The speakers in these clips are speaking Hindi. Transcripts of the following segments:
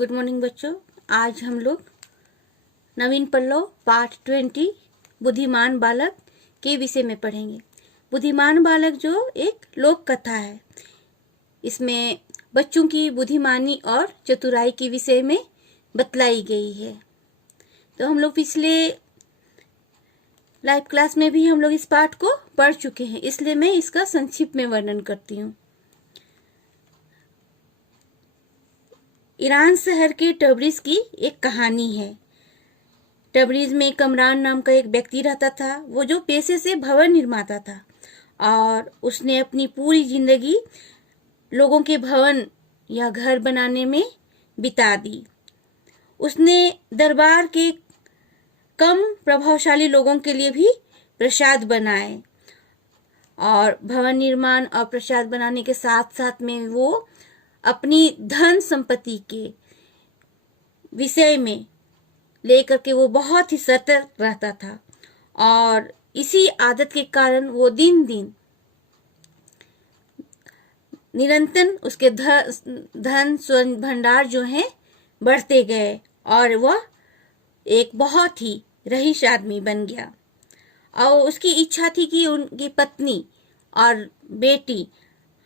गुड मॉर्निंग बच्चों। आज हम लोग नवीन पल्लव पाठ 20 बुद्धिमान बालक के विषय में पढ़ेंगे। बुद्धिमान बालक जो एक लोक कथा है, इसमें बच्चों की बुद्धिमानी और चतुराई के विषय में बतलाई गई है। तो हम लोग पिछले लाइव क्लास में भी हम लोग इस पाठ को पढ़ चुके हैं, इसलिए मैं इसका संक्षिप्त में वर्णन करती हूँ। ईरान शहर के टबरिज की एक कहानी है। टबरिज में कमरान नाम का एक व्यक्ति रहता था, वो जो पेशे से भवन निर्माता था और उसने अपनी पूरी जिंदगी लोगों के भवन या घर बनाने में बिता दी। उसने दरबार के कम प्रभावशाली लोगों के लिए भी प्रसाद बनाए और भवन निर्माण और प्रसाद बनाने के साथ साथ में वो अपनी धन संपत्ति के विषय में लेकर के वो बहुत ही सतर्क रहता था और इसी आदत के कारण वो दिन दिन निरंतर उसके धन स्वर्ण भंडार जो है बढ़ते गए और वह एक बहुत ही रईस आदमी बन गया। और उसकी इच्छा थी कि उनकी पत्नी और बेटी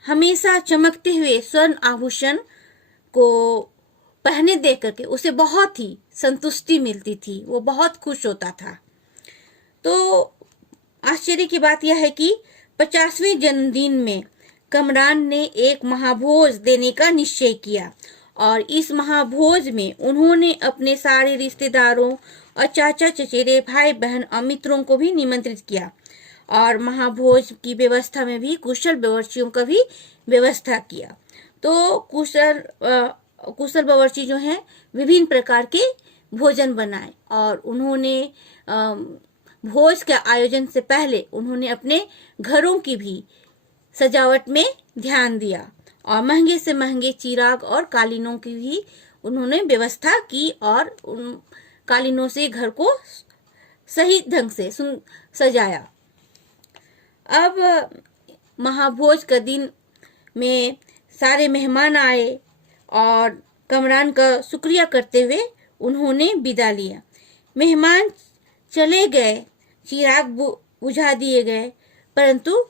हमेशा चमकते हुए स्वर्ण आभूषण को पहने देख करके उसे बहुत ही संतुष्टि मिलती थी, वो बहुत खुश होता था। तो आश्चर्य की बात यह है कि 50वें जन्मदिन में कमरान ने एक महाभोज देने का निश्चय किया और इस महाभोज में उन्होंने अपने सारे रिश्तेदारों और चाचा चचेरे भाई बहन और मित्रों को भी निमंत्रित किया और महाभोज की व्यवस्था में भी कुशल बावर्चियों का भी व्यवस्था किया। तो कुशल बावर्ची जो है विभिन्न प्रकार के भोजन बनाए और उन्होंने भोज के आयोजन से पहले उन्होंने अपने घरों की भी सजावट में ध्यान दिया और महंगे से महंगे चिराग और कालीनों की भी उन्होंने व्यवस्था की और उन कालीनों से घर को सही ढंग से सजाया। अब महाभोज का दिन में सारे मेहमान आए और कमरान का शुक्रिया करते हुए उन्होंने विदा लिया। मेहमान चले गए, चिराग बुझा दिए गए, परंतु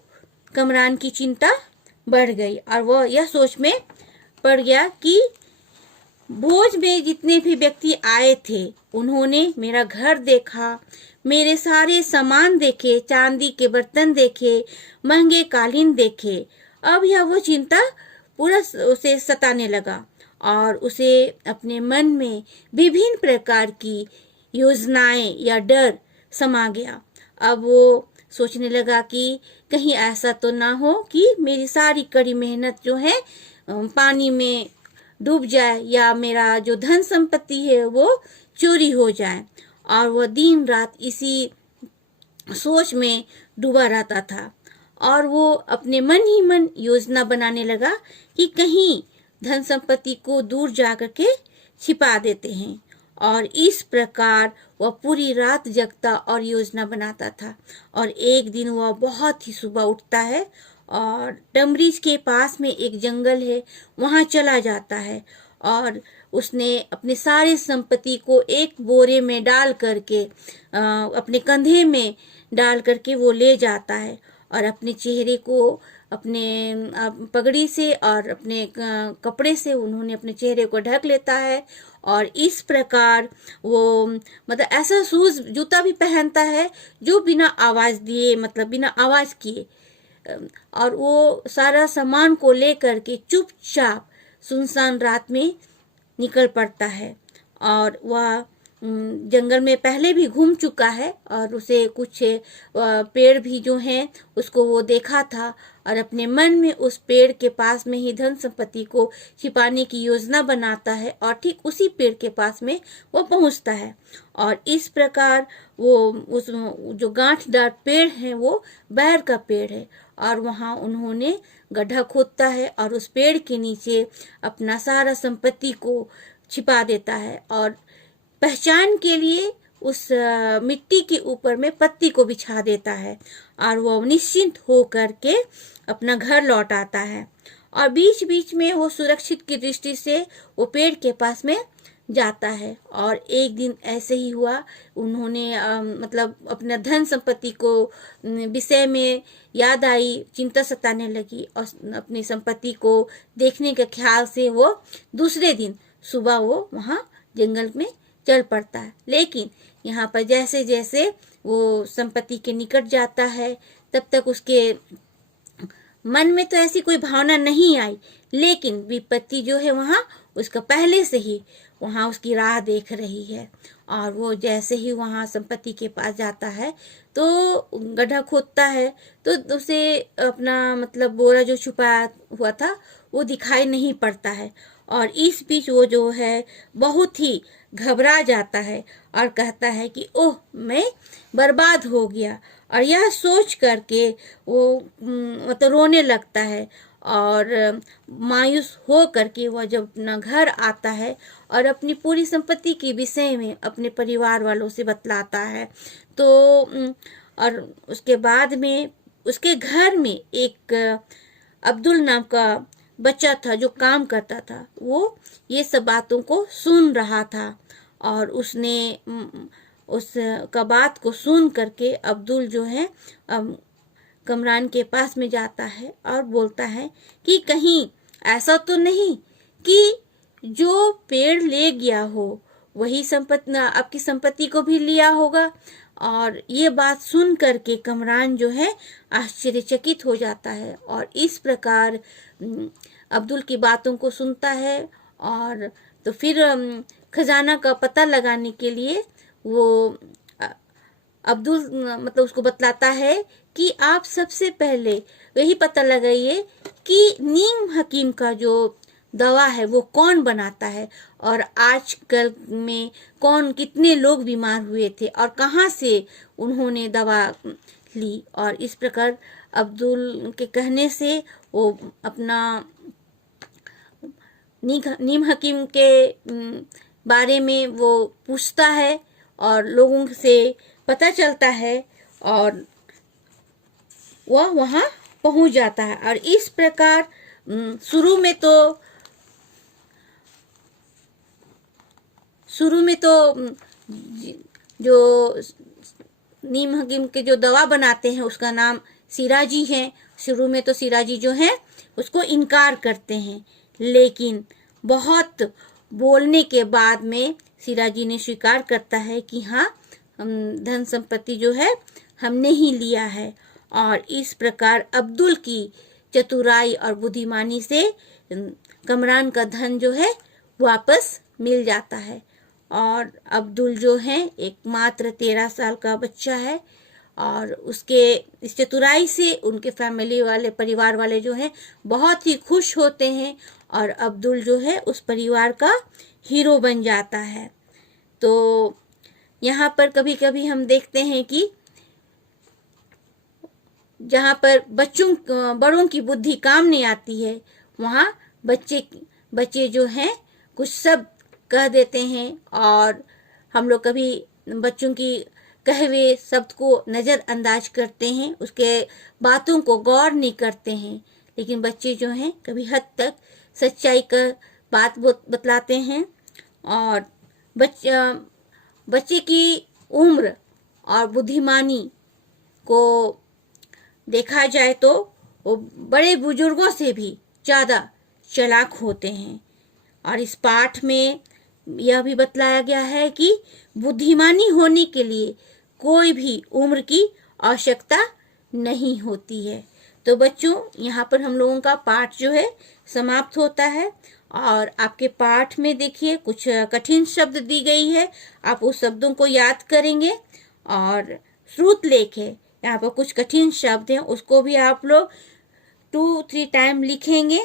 कमरान की चिंता बढ़ गई और वह यह सोच में पड़ गया कि भोज में जितने भी व्यक्ति आए थे उन्होंने मेरा घर देखा, मेरे सारे सामान देखे, चांदी के बर्तन देखे, महंगे कालीन देखे। अब यह वो चिंता पूरा उसे सताने लगा और उसे अपने मन में विभिन्न प्रकार की योजनाएं या डर समा गया। अब वो सोचने लगा कि कहीं ऐसा तो ना हो कि मेरी सारी कड़ी मेहनत जो है पानी में डूब जाए या मेरा जो धन संपत्ति है वो चोरी हो जाए। और वह दिन रात इसी सोच में डूबा रहता था और वो अपने मन ही मन योजना बनाने लगा कि कहीं धन संपत्ति को दूर जाकर के छिपा देते हैं। और इस प्रकार वह पूरी रात जगता और योजना बनाता था। और एक दिन वह बहुत ही सुबह उठता है और टमरिज के पास में एक जंगल है, वहां चला जाता है और उसने अपने सारे संपत्ति को एक बोरे में डाल करके अपने कंधे में डाल करके वो ले जाता है और अपने चेहरे को अपने पगड़ी से और अपने कपड़े से उन्होंने अपने चेहरे को ढक लेता है और इस प्रकार वो मतलब ऐसा शूज जूता भी पहनता है जो बिना आवाज दिए, मतलब बिना आवाज किए, और वो सारा सामान को लेकर के चुपचाप सुनसान रात में निकल पड़ता है। और वह जंगल में पहले भी घूम चुका है और उसे कुछ पेड़ भी जो हैं उसको वो देखा था और अपने मन में उस पेड़ के पास में ही धन संपत्ति को छिपाने की योजना बनाता है और ठीक उसी पेड़ के पास में वो पहुंचता है। और इस प्रकार वो उस जो गांठदार पेड़ है वो बैर का पेड़ है और वहां उन्होंने गड्ढा खोदता है और उस पेड़ के नीचे अपना सारा संपत्ति को छिपा देता है और पहचान के लिए उस मिट्टी के ऊपर में पत्ती को बिछा देता है और वो निश्चिंत हो करके अपना घर लौट आता है। और बीच बीच में वो सुरक्षित की दृष्टि से वो पेड़ के पास में जाता है। और एक दिन ऐसे ही हुआ, उन्होंने मतलब अपना धन संपत्ति को विषय में याद आई, चिंता सताने लगी और अपनी संपत्ति को देखने के ख्याल से वो दूसरे दिन सुबह वो वहाँ जंगल में चल पड़ता है। लेकिन यहाँ पर जैसे जैसे वो संपत्ति के निकट जाता है तब तक उसके मन में तो ऐसी कोई भावना नहीं आई, लेकिन विपत्ति जो है वहाँ उसका पहले से ही वहाँ उसकी राह देख रही है। और वो जैसे ही वहाँ संपत्ति के पास जाता है तो गड्ढा खोदता है तो उसे अपना मतलब बोरा जो छुपाया हुआ था वो दिखाई नहीं पड़ता है। और इस बीच वो जो है बहुत ही घबरा जाता है और कहता है कि ओह, मैं बर्बाद हो गया। और यह सोच करके वो मतलब रोने लगता है और मायूस हो करके वह जब अपना घर आता है और अपनी पूरी संपत्ति के विषय में अपने परिवार वालों से बतलाता है तो और उसके बाद में उसके घर में एक अब्दुल नाम का बच्चा था जो काम करता था। वो ये सब बातों को सुन रहा था और उसने उस का बात को सुन करके अब्दुल जो है कमरान के पास में जाता है और बोलता है कि कहीं ऐसा तो नहीं कि जो पेड़ ले गया हो वही संपत्ति आपकी संपत्ति को भी लिया होगा। और ये बात सुन करके कमरान जो है आश्चर्यचकित हो जाता है और इस प्रकार अब्दुल की बातों को सुनता है। और तो फिर खजाना का पता लगाने के लिए वो अब्दुल मतलब उसको बतलाता है कि आप सबसे पहले वही पता लगाइए कि नीम हकीम का जो दवा है वो कौन बनाता है और आजकल में कौन कितने लोग बीमार हुए थे और कहाँ से उन्होंने दवा ली। और इस प्रकार अब्दुल के कहने से वो अपना नीम हकीम के बारे में वो पूछता है और लोगों से पता चलता है और वह वहाँ पहुँच जाता है। और इस प्रकार शुरू में तो जो नीम हकीम के जो दवा बनाते हैं उसका नाम सिराजी है। शुरू में तो सिराजी जो है उसको इनकार करते हैं, लेकिन बहुत बोलने के बाद में सिराजी ने स्वीकार करता है कि हाँ, धन संपत्ति जो है हमने ही लिया है। और इस प्रकार अब्दुल की चतुराई और बुद्धिमानी से कमरान का धन जो है वापस मिल जाता है। और अब्दुल जो है एक मात्र 13 साल का बच्चा है और उसके इस चतुराई से उनके फैमिली वाले परिवार वाले जो हैं बहुत ही खुश होते हैं और अब्दुल जो है उस परिवार का हीरो बन जाता है। तो यहाँ पर कभी कभी हम देखते हैं कि जहाँ पर बड़ों की बुद्धि काम नहीं आती है वहाँ बच्चे जो हैं कुछ सब कह देते हैं और हम लोग कभी बच्चों की कहे हुए शब्द को नज़रअंदाज करते हैं, उसके बातों को गौर नहीं करते हैं। लेकिन बच्चे जो हैं कभी हद तक सच्चाई का बात बतलाते हैं। और बच्चे की उम्र और बुद्धिमानी को देखा जाए तो वो बड़े बुजुर्गों से भी ज़्यादा चालाक होते हैं। और इस पाठ में यह भी बतलाया गया है कि बुद्धिमानी होने के लिए कोई भी उम्र की आवश्यकता नहीं होती है। तो बच्चों, यहाँ पर हम लोगों का पाठ जो है समाप्त होता है। और आपके पाठ में देखिए कुछ कठिन शब्द दी गई है, आप उस शब्दों को याद करेंगे। और श्रुत लेख है, यहाँ पर कुछ कठिन शब्द हैं, उसको भी आप लोग 2-3 टाइम लिखेंगे।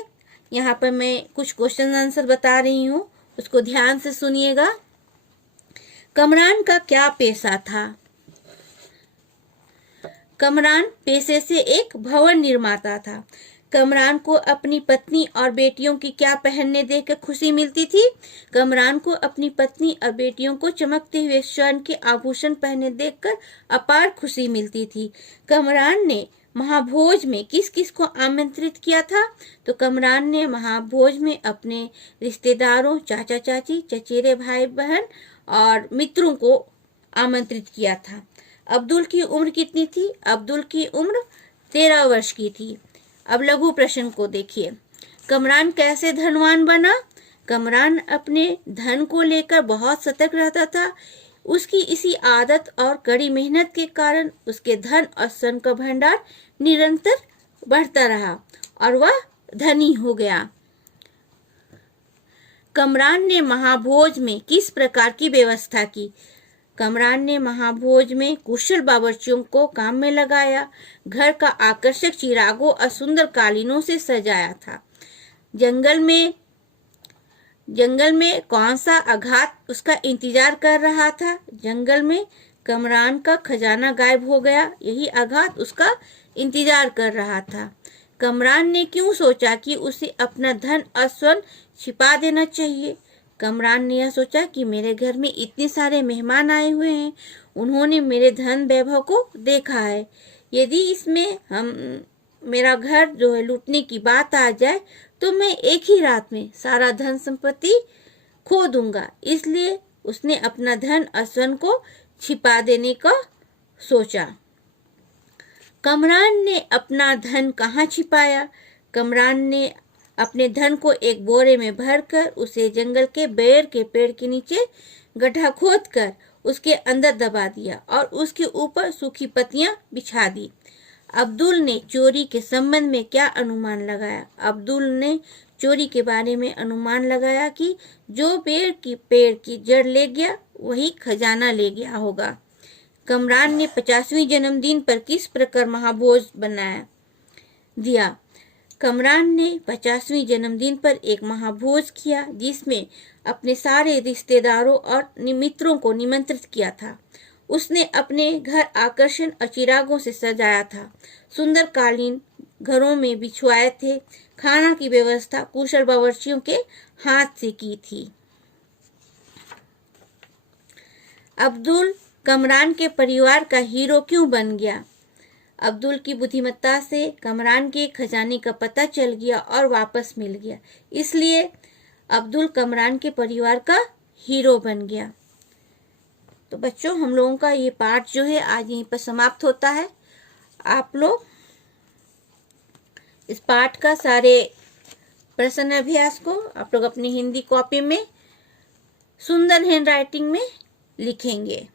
यहाँ पर मैं कुछ क्वेश्चन आंसर बता रही हूँ, उसको ध्यान से सुनिएगा। कमरान का क्या पेशा था? कमरान पेशे से एक भवन निर्माता था। कमरान को अपनी पत्नी और बेटियों की क्या पहनने देखकर खुशी मिलती थी? कमरान को अपनी पत्नी और बेटियों को चमकते हुए स्वर्ण के आभूषण पहने देखकर अपार खुशी मिलती थी। कमरान ने महाभोज में किस किस को आमंत्रित किया था? तो कमरान ने महाभोज में अपने रिश्तेदारों, चाचा चाची, चचेरे भाई बहन और मित्रों को आमंत्रित किया था। अब्दुल की उम्र कितनी थी? अब्दुल की उम्र 13 वर्ष की थी। अब लघु प्रश्न को देखिए। कमरान कैसे धनवान बना? कमरान अपने धन को लेकर बहुत सतर्क रहता था। उसकी इसी आदत और कड़ी मेहनत के कारण उसके धन और स्वर्ण का भंडार निरंतर बढ़ता रहा और वह धनी हो गया। कमरान ने महाभोज में किस प्रकार की व्यवस्था की? कमरान ने महाभोज में कुशल बावर्चियों को काम में लगाया, घर का आकर्षक चिरागों और सुंदर कालीनों से सजाया था। जंगल में कौन सा अघात उसका इंतजार कर रहा था? जंगल में कमरान का खजाना गायब हो गया, यही अघात उसका इंतजार कर रहा था। कमरान ने क्यों सोचा कि उसे अपना धन और स्वर्ण छिपा देना चाहिए? कमरान ने यह सोचा कि मेरे घर में इतने सारे मेहमान आए हुए हैं, उन्होंने मेरे धन वैभव को देखा है। यदि इसमें मेरा घर जो है लूटने की बात आ जाए तो मैं एक ही रात में सारा धन संपत्ति खो दूंगा। इसलिए उसने अपना धन और स्वर्ण को छिपा देने का सोचा। कमरान ने अपना धन कहाँ छिपाया? कमरान ने अपने धन को एक बोरे में भरकर उसे जंगल के बेर के पेड़ के नीचे गड्ढा खोदकर उसके अंदर दबा दिया और उसके ऊपर सूखी पत्तियां बिछा दी। अब्दुल ने चोरी के संबंध में क्या अनुमान लगाया? अब्दुल ने चोरी के बारे में अनुमान लगाया कि जो पेड़ की जड़ ले गया वही खजाना ले गया होगा। कमरान ने 50वें जन्मदिन पर किस प्रकार महाभोज बनाया दिया? कमरान ने 50वें जन्मदिन पर एक महाभोज किया जिसमें अपने सारे रिश्तेदारों और मित्रों को निमंत्रित किया था। उसने अपने घर आकर्षण और चिरागों से सजाया था, सुंदर कालीन घरों में बिछवाए थे। खाना की व्यवस्था कुशल बावर्चियों के हाथ से की थी। अब्दुल कमरान के परिवार का हीरो क्यों बन गया? अब्दुल की बुद्धिमत्ता से कमरान के खजाने का पता चल गया और वापस मिल गया, इसलिए अब्दुल कमरान के परिवार का हीरो बन गया। तो बच्चों, हम लोगों का ये पाठ जो है आज यहीं पर समाप्त होता है। आप लोग इस पाठ का सारे प्रश्न अभ्यास को आप लोग अपनी हिंदी कॉपी में सुंदर हैंड राइटिंग में लिखेंगे।